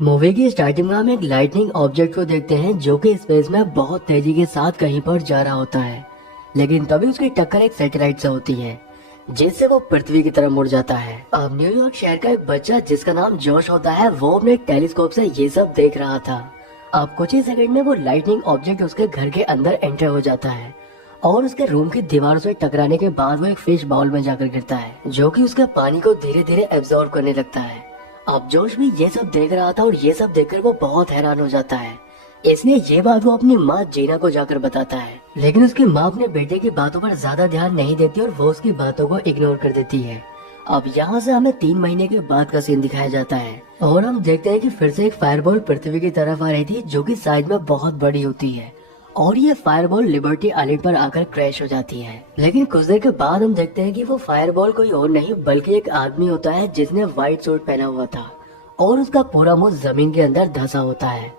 Movie की starting में हम एक लाइटनिंग ऑब्जेक्ट को देखते हैं जो कि स्पेस में बहुत तेजी के साथ कहीं पर जा रहा होता है। लेकिन तभी उसकी टक्कर एक सैटेलाइट से होती है जिससे वो पृथ्वी की तरफ मुड़ जाता है। अब न्यूयॉर्क शहर का एक बच्चा जिसका नाम जोश होता है वो अपने टेलीस्कोप से ये सब देख रहा था। अब कुछ ही सेकंड में वो लाइटनिंग ऑब्जेक्ट उसके घर के अंदर एंटर हो जाता है और उसके रूम की दीवारों से टकराने के बाद वो एक फिश बाउल में जाकर गिरता है जो कि उसके पानी को धीरे धीरे एब्जॉर्ब करने लगता है। अब जोश भी ये सब देख रहा था और ये सब देखकर वो बहुत हैरान हो जाता है। इसलिए ये बात वो अपनी माँ जीना को जाकर बताता है, लेकिन उसकी माँ अपने बेटे की बातों पर ज्यादा ध्यान नहीं देती और वो उसकी बातों को इग्नोर कर देती है। अब यहाँ से हमें 3 महीने के बाद का सीन दिखाया जाता है और हम देखते हैं कि फिर से एक फायरबॉल पृथ्वी की तरफ आ रही थी जो कि साइज में बहुत बड़ी होती है और ये फायरबॉल लिबर्टी आइलैंड पर आकर क्रैश हो जाती है। लेकिन कुछ देर के बाद हम देखते हैं कि वो फायरबॉल कोई और नहीं बल्कि एक आदमी होता है जिसने व्हाइट सूट पहना हुआ था और उसका पूरा मुंह जमीन के अंदर धंसा होता है।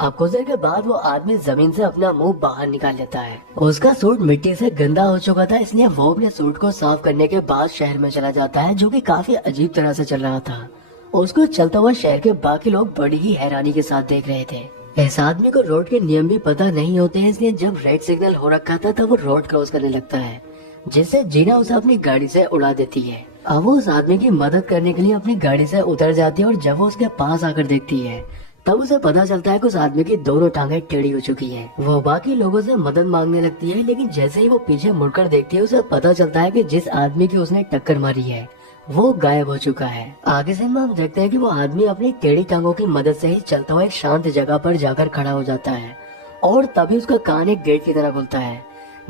अब कुछ देर के बाद वो आदमी जमीन से अपना मुंह बाहर निकाल लेता है। उसका सूट मिट्टी से गंदा हो चुका था, इसलिए वो अपने सूट को साफ करने के बाद शहर में चला जाता है जो कि काफी अजीब तरह से चल रहा था। उसको चलता हुआ शहर के बाकी लोग बड़ी ही हैरानी के साथ देख रहे थे। इस आदमी को रोड के नियम भी पता नहीं होते हैं, इसलिए जब रेड सिग्नल हो रखा था तब वो रोड क्रॉस करने लगता है जिससे जीना उसे अपनी गाड़ी से उड़ा देती है। अब वो उस आदमी की मदद करने के लिए अपनी गाड़ी से उतर जाती है और जब वो उसके पास आकर देखती है तब उसे पता चलता है कि उस आदमी की दोनों टांगें टेढ़ी हो चुकी हैं। वो बाकी लोगों से मदद मांगने लगती है, लेकिन जैसे ही वो पीछे मुड़कर देखती है उसे पता चलता है कि जिस आदमी की उसने टक्कर मारी है वो गायब हो चुका है। आगे से हम देखते हैं कि वो आदमी अपनी टेढ़ी टांगों की मदद से ही चलता हुआ एक शांत जगह पर जाकर खड़ा हो जाता है और तभी उसका कान एक गेट की तरह खुलता है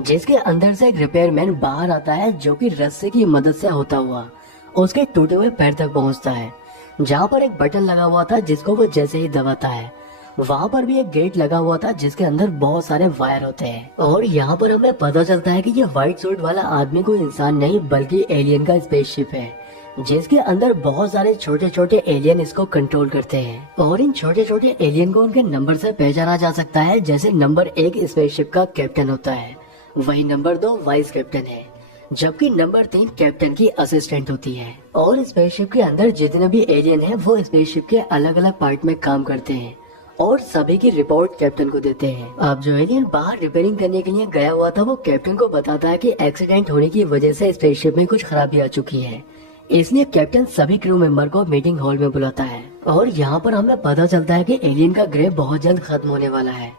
जिसके अंदर से एक रिपेयरमैन बाहर आता है जो कि रस्से की मदद से होता हुआ उसके टूटे हुए पैर तक पहुंचता है जहां पर एक बटन लगा हुआ था जिसको वो जैसे ही दबाता है वहां पर भी एक गेट लगा हुआ था जिसके अंदर बहुत सारे वायर होते हैं और यहाँ पर हमें पता चलता है कि ये व्हाइट सूट वाला आदमी कोई इंसान नहीं बल्कि एलियन का स्पेसशिप है जिसके अंदर बहुत सारे छोटे छोटे एलियन इसको कंट्रोल करते हैं और इन छोटे छोटे एलियन को उनके नंबर से पहचाना जा सकता है। जैसे नंबर 1 स्पेसशिप का कैप्टन होता है, वही नंबर 2 वाइस कैप्टन है, जबकि नंबर 3 कैप्टन की असिस्टेंट होती है। और स्पेसशिप के अंदर जितने भी एलियन हैं वो स्पेसशिप के अलग अलग पार्ट में काम करते हैं और सभी की रिपोर्ट कैप्टन को देते हैं। अब जो एलियन बाहर रिपेयरिंग करने के लिए गया हुआ था वो कैप्टन को बताता है कि एक्सीडेंट होने की वजह से स्पेसशिप में कुछ खराबी आ चुकी है, इसलिए कैप्टन सभी क्रू मेंबर को मीटिंग हॉल में बुलाता है। और यहाँ पर हमें पता चलता है कि एलियन का ग्रह बहुत जल्द खत्म होने वाला है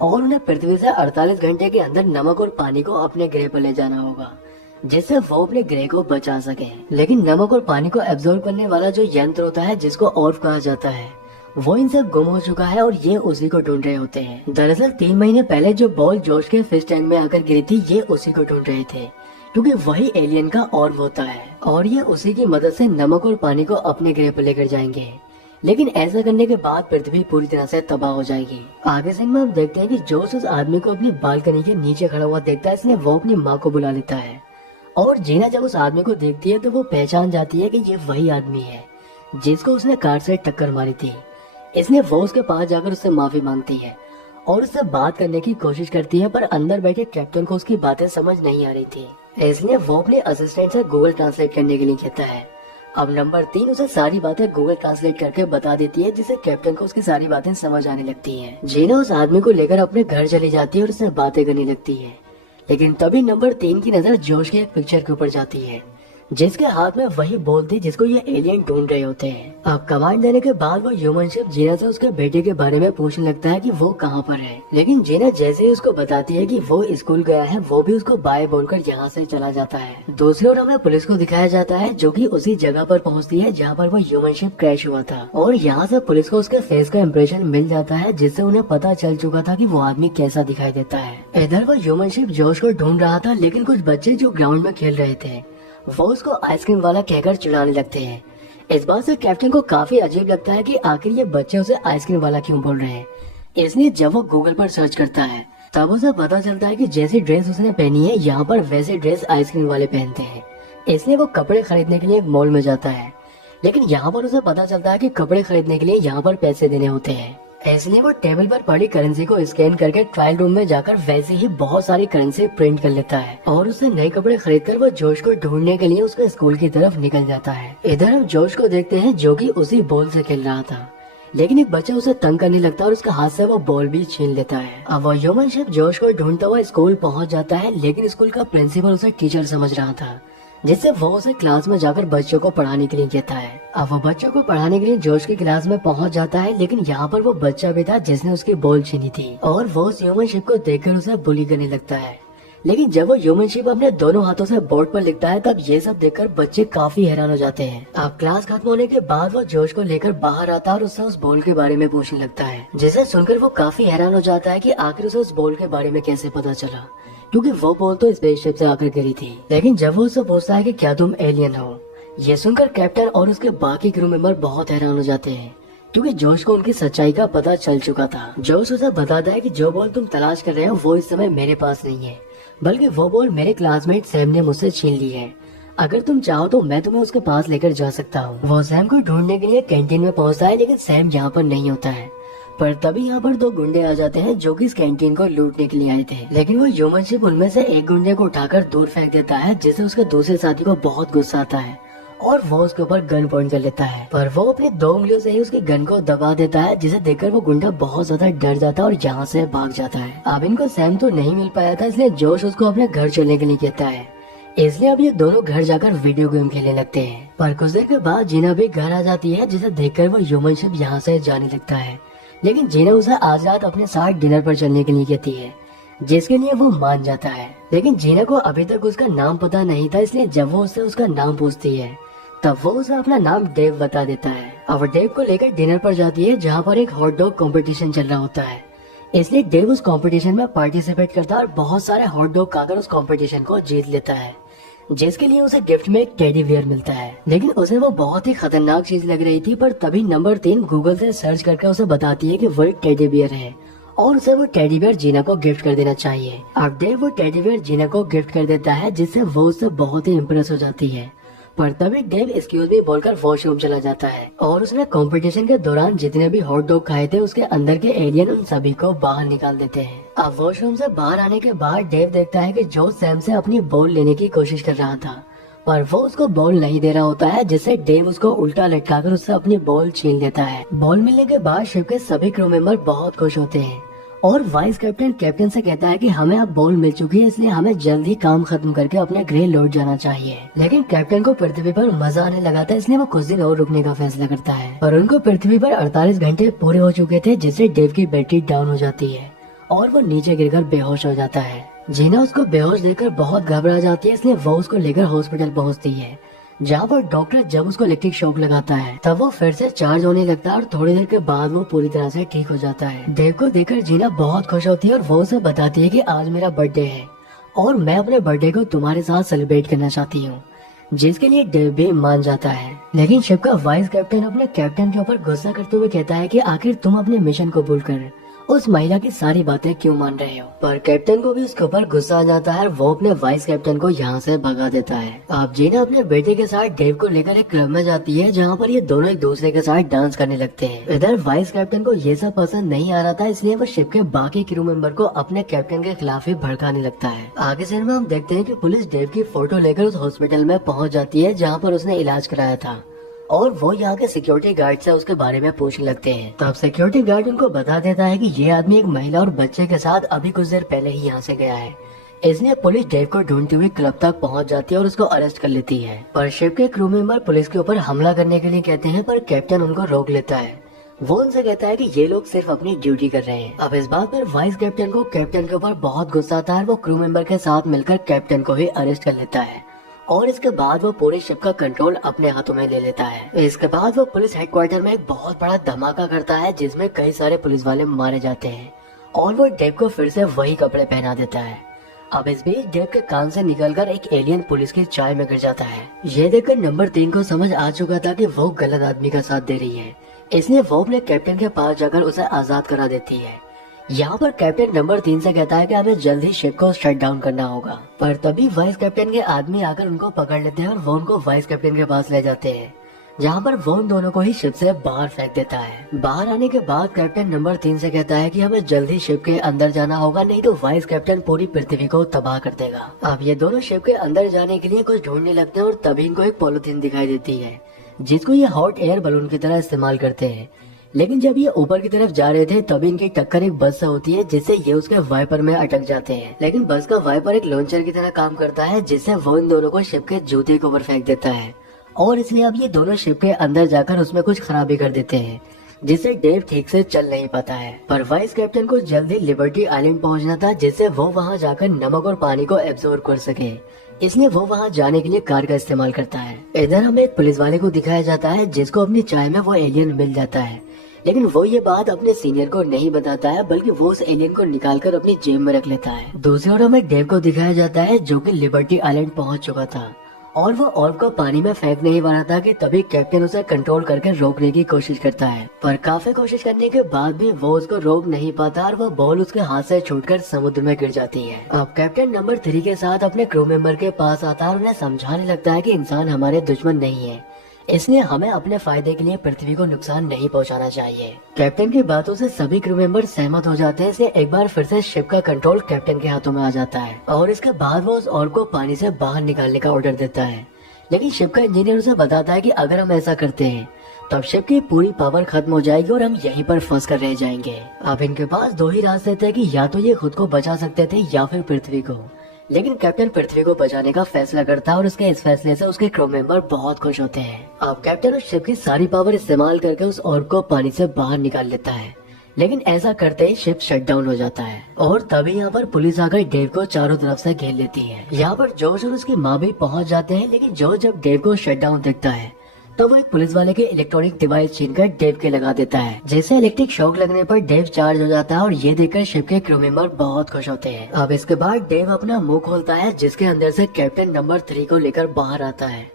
और उन्हें पृथ्वी से 48 घंटे के अंदर नमक और पानी को अपने ग्रह पर ले जाना होगा जिससे वो अपने ग्रह को बचा सके। लेकिन नमक और पानी को एब्जॉर्ब करने वाला जो यंत्र होता है जिसको ऑर्फ कहा जाता है वो इनसे गुम हो चुका है और ये उसी को ढूंढ रहे होते हैं। दरअसल 3 महीने पहले जो बॉल जोश के फिश टैंक में आकर गिरी थी ये उसी को ढूंढ रहे थे क्योंकि वही एलियन का ऑर्ब होता है और ये उसी की मदद से नमक और पानी को अपने ग्रह पर लेकर जाएंगे। लेकिन ऐसा करने के बाद पृथ्वी पूरी तरह से तबाह हो जाएगी। आगे से हम देखते हैं कि जोश उस आदमी को अपनी बालकनी के नीचे खड़ा हुआ देखता है, इसलिए वो अपनी माँ को बुला लेता है और जीना जब उस आदमी को देखती है तो वो पहचान जाती है कि ये वही आदमी है जिसको उसने कार से टक्कर मारी थी। इसलिए वो उसके पास जाकर उससे माफी मांगती है और उससे बात करने की कोशिश करती है, पर अंदर बैठे कैप्टन को उसकी बातें समझ नहीं आ रही थी, इसलिए वो अपने असिस्टेंट से गूगल ट्रांसलेट करने के लिए कहता है। अब नंबर 3 उसे सारी बातें गूगल ट्रांसलेट करके बता देती है जिससे कैप्टन को उसकी सारी बातें समझ आने लगती हैं। जीना उस आदमी को लेकर अपने घर चली जाती है और उससे बातें करने लगती है, लेकिन तभी नंबर 3 की नजर जोश के एक पिक्चर के ऊपर जाती है जिसके हाथ में वही बॉल थी जिसको ये एलियन ढूंढ रहे होते हैं। अब कमांड देने के बाद वो ह्यूमन शिप जीना से उसके बेटे के बारे में पूछने लगता है कि वो कहाँ पर है, लेकिन जीना जैसे ही उसको बताती है कि वो स्कूल गया है वो भी उसको बाय बोलकर यहाँ से चला जाता है। दूसरी ओर हमें पुलिस को दिखाया जाता है जो कि उसी जगह पर पहुँचती है जहाँ पर वो ह्यूमन शिप क्रैश हुआ था और यहाँ से पुलिस को उसके फेस का इम्प्रेशन मिल जाता है जिससे उन्हें पता चल चुका था कि वो आदमी कैसा दिखाई देता है। इधर वो ह्यूमन शिप जोश को ढूंढ रहा था, लेकिन कुछ बच्चे जो ग्राउंड में खेल रहे थे वो उसको आइसक्रीम वाला कहकर चिढ़ाने लगते हैं। इस बात से कैप्टन को काफी अजीब लगता है कि आखिर ये बच्चे उसे आइसक्रीम वाला क्यों बोल रहे हैं, इसलिए जब वो गूगल पर सर्च करता है तब उसे पता चलता है कि जैसी ड्रेस उसने पहनी है यहाँ पर वैसे ड्रेस आइसक्रीम वाले पहनते हैं। इसलिए वो कपड़े खरीदने के लिए एक मॉल में जाता है, लेकिन यहाँ पर उसे पता चलता है कि कपड़े खरीदने के लिए यहाँ पर पैसे देने होते हैं। इसलिए वो टेबल पर पड़ी करेंसी को स्कैन करके ट्रायल रूम में जाकर वैसे ही बहुत सारी करेंसी प्रिंट कर लेता है और उससे नए कपड़े खरीदकर वो जोश को ढूंढने के लिए उसके स्कूल की तरफ निकल जाता है। इधर हम जोश को देखते हैं जो कि उसी बॉल से खेल रहा था। लेकिन एक बच्चा उसे तंग करने लगता है और उसके हाथ से वो बॉल भी छीन लेता है। अब वो ह्यूमन शिप जोश को ढूंढता हुआ स्कूल पहुंच जाता है, लेकिन स्कूल का प्रिंसिपल उसे टीचर समझ रहा था, जिससे वो उसे क्लास में जाकर बच्चों को पढ़ाने के लिए कहता है। अब वो बच्चों को पढ़ाने के लिए जोश की क्लास में पहुंच जाता है, लेकिन यहाँ पर वो बच्चा भी था जिसने उसकी बॉल छीनी थी और वो उस ह्यूमन शिप को देखकर उसे बुली करने लगता है। लेकिन जब वो ह्यूमन शिप अपने दोनों हाथों से बोर्ड पर लिखता है, तब ये सब देखकर बच्चे काफी हैरान हो जाते हैं। अब क्लास खत्म होने के बाद वो जोश को लेकर बाहर आता है और उससे उस बॉल के बारे में पूछने लगता है, जिसे सुनकर वो काफी हैरान हो जाता है कि आखिर उसे उस बॉल के बारे में कैसे पता चला, क्योंकि वो बॉल तो स्पेसशिप से आकर गिरी थी। लेकिन जब वो उससे पूछता है कि क्या तुम एलियन हो, ये सुनकर कैप्टन और उसके बाकी क्रू मेंबर बहुत हैरान हो जाते हैं, क्योंकि जोश को उनकी सच्चाई का पता चल चुका था। जोश उसे बताता है कि जो बॉल तुम तलाश कर रहे हो वो इस समय मेरे पास नहीं है, बल्कि वो बॉल मेरे क्लासमेट सैम ने मुझसे छीन ली है। अगर तुम चाहो तो मैं तुम्हें उसके पास लेकर जा सकता हूँ। वो सैम को ढूंढने के लिए कैंटीन में पहुँचता है, लेकिन सैम यहाँ पर नहीं होता है। पर तभी यहाँ पर दो गुंडे आ जाते हैं जो कि इस कैंटीन को लूटने के लिए आए थे, लेकिन वो ह्यूमन शिप उनमें से एक गुंडे को उठाकर दूर फेंक देता है, जिससे उसके दूसरे साथी को बहुत गुस्सा आता है और वो उसके ऊपर गन पॉइंट कर लेता है। पर वो अपनी 2 उंगलियों से ही उसकी गन को दबा देता है, जिसे देखकर वो गुंडा बहुत ज्यादा डर जाता है और यहाँ से भाग जाता है। अब इनको सैम तो नहीं मिल पाया था, इसलिए जोश उसको अपने घर चलने के लिए कहता है। इसलिए अब ये दोनों घर जाकर वीडियो गेम खेलने लगते हैं। पर कुछ देर के बाद जीना भी घर आ जाती है, जिसे देखकर वो ह्यूमन शिप यहाँ से जाने लगता है। लेकिन जीना उसे आज रात अपने साथ डिनर पर चलने के लिए कहती है, जिसके लिए वो मान जाता है। लेकिन जीना को अभी तक उसका नाम पता नहीं था, इसलिए जब वो उससे उसका नाम पूछती है तब वो उसे अपना नाम डेव बता देता है। अब डेव को लेकर डिनर पर जाती है, जहाँ पर एक हॉट डॉग कंपटीशन चल रहा होता है। इसलिए डेव उस कंपटीशन में पार्टिसिपेट करता है और बहुत सारे हॉट डॉग खाकर उस कंपटीशन को जीत लेता है, जिसके लिए उसे गिफ्ट में एक टेडी बियर मिलता है। लेकिन उसे वो बहुत ही खतरनाक चीज लग रही थी, पर तभी नंबर 3 गूगल से सर्च करके उसे बताती है कि वो एक टेडी बियर है और उसे वो टेडी बियर जीना को गिफ्ट कर देना चाहिए। अब डेव वो टेडी बियर जीना को गिफ्ट कर देता है, जिससे वो उससे बहुत ही इम्प्रेस हो जाती है। पर तभी डेव एक्सक्यूज मी बोलकर वॉशरूम चला जाता है और उसने कंपटीशन के दौरान जितने भी हॉट डॉग खाए थे उसके अंदर के एलियन उन सभी को बाहर निकाल देते हैं। अब वॉशरूम से बाहर आने के बाद डेव देखता है कि जो सैम से अपनी बॉल लेने की कोशिश कर रहा था, पर वो उसको बॉल नहीं दे रहा होता है, जिससे डेव उसको उल्टा लटकाकर उससे अपनी बॉल छीन लेता है। बॉल मिलने के बाद शिप के सभी क्रू मेंबर बहुत खुश होते हैं और वाइस कैप्टन से कहता है कि हमें अब बॉल मिल चुकी है, इसलिए हमें जल्द ही काम खत्म करके अपने गृह लौट जाना चाहिए। लेकिन कैप्टन को पृथ्वी पर मजा आने लगा था, इसलिए वो कुछ दिन और रुकने का फैसला करता है। पर उनको पृथ्वी पर 48 घंटे पूरे हो चुके थे, जिससे डेव की बैटरी डाउन हो जाती है और वो नीचे गिरकर बेहोश हो जाता है। जीना उसको बेहोश देखकर बहुत घबरा जाती है, इसलिए वो उसको लेकर हॉस्पिटल पहुँचती है, जहाँ पर डॉक्टर जब उसको इलेक्ट्रिक शॉक लगाता है तब वो फिर से चार्ज होने लगता है और थोड़ी देर के बाद वो पूरी तरह से ठीक हो जाता है। डेव को देखकर जीना बहुत खुश होती है और वो उसे बताती है कि आज मेरा बर्थडे है और मैं अपने बर्थडे को तुम्हारे साथ सेलिब्रेट करना चाहती हूँ, जिसके लिए डेव भी मान जाता है। लेकिन शिप का वाइस कैप्टन अपने कैप्टन के ऊपर गुस्सा करते हुए कहता है कि आखिर तुम अपने मिशन को भूलकर उस महिला की सारी बातें क्यों मान रहे हो। पर कैप्टन को भी उसके ऊपर गुस्सा आ जाता है और वो अपने वाइस कैप्टन को यहाँ से भगा देता है। अब जीना अपने बेटे के साथ डेव को लेकर एक क्लब में जाती है, जहाँ पर ये दोनों एक दूसरे के साथ डांस करने लगते हैं। इधर वाइस कैप्टन को ये सब पसंद नहीं आ रहा था, इसलिए वो शिप के बाकी क्रू मेंबर को अपने कैप्टन के खिलाफ ही भड़काने लगता है। आगे सीन में हम देखते हैं कि पुलिस डेव की फोटो लेकर उस हॉस्पिटल में पहुँच जाती है, जहाँ पर उसने इलाज कराया था, और वो यहाँ के सिक्योरिटी गार्ड से उसके बारे में पूछने लगते हैं। तब सिक्योरिटी गार्ड उनको बता देता है कि ये आदमी एक महिला और बच्चे के साथ अभी कुछ देर पहले ही यहाँ से गया है। इसलिए पुलिस डेव को ढूंढती हुई क्लब तक पहुँच जाती है और उसको अरेस्ट कर लेती है। पर शिप के क्रू मेंबर पुलिस के ऊपर हमला करने के लिए कहते हैं, पर कैप्टन उनको रोक लेता है। वो उनसे कहता है कि ये लोग सिर्फ अपनी ड्यूटी कर रहे हैं। अब इस बात पर वाइस कैप्टन को कैप्टन के ऊपर बहुत गुस्सा आता है। वो क्रू मेंबर के साथ मिलकर कैप्टन को ही अरेस्ट कर लेता है और इसके बाद वो पूरे शिप का कंट्रोल अपने हाथों में ले लेता है। इसके बाद वो पुलिस हेडक्वार्टर में एक बहुत बड़ा धमाका करता है, जिसमें कई सारे पुलिस वाले मारे जाते हैं और वो डेव को फिर से वही कपड़े पहना देता है। अब इस बीच डेव के कान से निकलकर एक एलियन पुलिस की चाय में गिर जाता है। ये देखकर नंबर 3 को समझ आ चुका था कि वो गलत आदमी का साथ दे रही है, इसलिए वो अपने कैप्टन के पास जाकर उसे आजाद करा देती है। यहाँ पर कैप्टन नंबर 3 से कहता है कि हमें जल्द ही शिप को शट डाउन करना होगा। पर तभी वाइस कैप्टन के आदमी आकर उनको पकड़ लेते हैं और वो उनको वाइस कैप्टन के पास ले जाते हैं, जहाँ पर वो उन दोनों को ही शिप से बाहर फेंक देता है। बाहर आने के बाद कैप्टन नंबर 3 से कहता है कि हमें जल्द ही शिप के अंदर जाना होगा, नहीं तो वाइस कैप्टन पूरी पृथ्वी को तबाह कर देगा। अब ये दोनों शिप के अंदर जाने के लिए कुछ ढूंढने लगते हैं और तभी इनको एक पॉलिथीन दिखाई देती है, जिसको ये हॉट एयर बलून की तरह इस्तेमाल करते हैं, लेकिन जब ये ऊपर की तरफ जा रहे थे तभी इनकी टक्कर एक बस से होती है, जिससे ये उसके वाइपर में अटक जाते हैं। लेकिन बस का वाइपर एक लॉन्चर की तरह काम करता है, जिससे वो इन दोनों को शिप के जूते के ऊपर फेंक देता है और इसलिए अब ये दोनों शिप के अंदर जाकर उसमें कुछ खराबी कर देते हैं, जिससे डेव ठीक से चल नहीं पाता है। पर वाइस कैप्टन को जल्दी लिबर्टी आइलैंड पहुंचना था, जिससे वो वहां जाकर नमक और पानी को एब्जॉर्ब कर सके, इसलिए वो वहां जाने के लिए कार का इस्तेमाल करता है। इधर हमें एक पुलिस वाले को दिखाया जाता है, जिसको अपनी चाय में वो एलियन मिल जाता है, लेकिन वो ये बात अपने सीनियर को नहीं बताता है, बल्कि वो उस एलियन को निकालकर अपनी जेब में रख लेता है। दूसरी ओर हमें डेव को दिखाया जाता है, जो कि लिबर्टी आइलैंड पहुंच चुका था और वो ऑर्ब को पानी में फेंक नहीं पा रहा था कि तभी कैप्टन उसे कंट्रोल करके रोकने की कोशिश करता है। पर काफी कोशिश करने के बाद भी वो उसको रोक नहीं पाता और वो बॉल उसके हाथ से छूटकर समुद्र में गिर जाती है। अब कैप्टन नंबर 3 के साथ अपने क्रू मेंबर के पास आता है और उन्हें समझाने लगता है कि इंसान हमारे दुश्मन नहीं है, इसलिए हमें अपने फायदे के लिए पृथ्वी को नुकसान नहीं पहुंचाना चाहिए। कैप्टन की बातों से सभी क्रू मेंबर सहमत हो जाते हैं, इसलिए एक बार फिर से शिप का कंट्रोल कैप्टन के हाथों में आ जाता है और इसके बाद वो उस ऑर्ब को पानी से बाहर निकालने का ऑर्डर देता है। लेकिन शिप का इंजीनियर उसे बताता है कि अगर हम ऐसा करते हैं तब शिप की पूरी पावर खत्म हो जाएगी और हम यहीं पर फंस कर रह जाएंगे। अब इनके पास दो ही रास्ते थे कि या तो ये खुद को बचा सकते थे या फिर पृथ्वी को, लेकिन कैप्टन पृथ्वी को बचाने का फैसला करता है और उसके इस फैसले से उसके क्रू मेंबर बहुत खुश होते हैं। अब कैप्टन उस शिप की सारी पावर इस्तेमाल करके उस ऑर्ब को पानी से बाहर निकाल लेता है, लेकिन ऐसा करते ही शिप शट डाउन हो जाता है और तभी यहाँ पर पुलिस आकर डेव को चारों तरफ से घेर लेती है। यहाँ पर जॉर्ज और उसकी माँ भी पहुँच जाते हैं, लेकिन जॉर्ज जब डेव को शट डाउन देखता है तो वो एक पुलिस वाले के इलेक्ट्रॉनिक डिवाइस छीनकर डेव के लगा देता है, जैसे इलेक्ट्रिक शॉक लगने पर डेव चार्ज हो जाता है और ये देखकर शिप के क्रू मेंबर बहुत खुश होते हैं। अब इसके बाद डेव अपना मुंह खोलता है, जिसके अंदर से कैप्टन नंबर 3 को लेकर बाहर आता है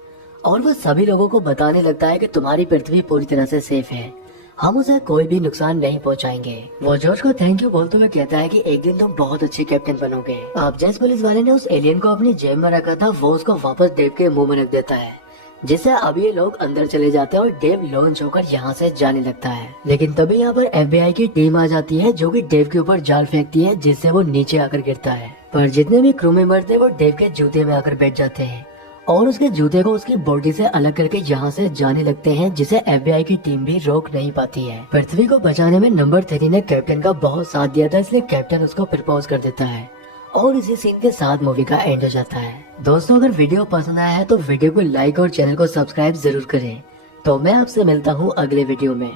और वो सभी लोगों को बताने लगता है कि तुम्हारी पृथ्वी पूरी तरह से सेफ है, हम उसे कोई भी नुकसान नहीं पहुंचाएंगे। वो जॉर्ज को थैंक यू बोलते हुए कहता है कि एक दिन तुम बहुत अच्छे कैप्टन बनोगे। अब जिस पुलिस वाले ने उस एलियन को अपनी जेब में रखा था वो उसको वापस डेव के मुंह में रख देता है, जिससे अब ये लोग अंदर चले जाते हैं और डेव लॉन्च होकर यहाँ से जाने लगता है। लेकिन तभी यहाँ पर FBI की टीम आ जाती है, जो कि डेव के ऊपर जाल फेंकती है, जिससे वो नीचे आकर गिरता है। पर जितने भी क्रू मेंबर थे वो डेव के जूते में आकर बैठ जाते हैं और उसके जूते को उसकी बॉडी से अलग करके यहाँ से जाने लगते हैं, जिसे FBI की टीम भी रोक नहीं पाती है। पृथ्वी को बचाने में नंबर 3 ने कैप्टन का बहुत साथ दिया था, इसलिए कैप्टन उसको प्रपोज कर देता है और इसी सीन के साथ मूवी का एंड हो जाता है। दोस्तों, अगर वीडियो पसंद आया है तो वीडियो को लाइक और चैनल को सब्सक्राइब जरूर करें। तो मैं आपसे मिलता हूँ अगले वीडियो में।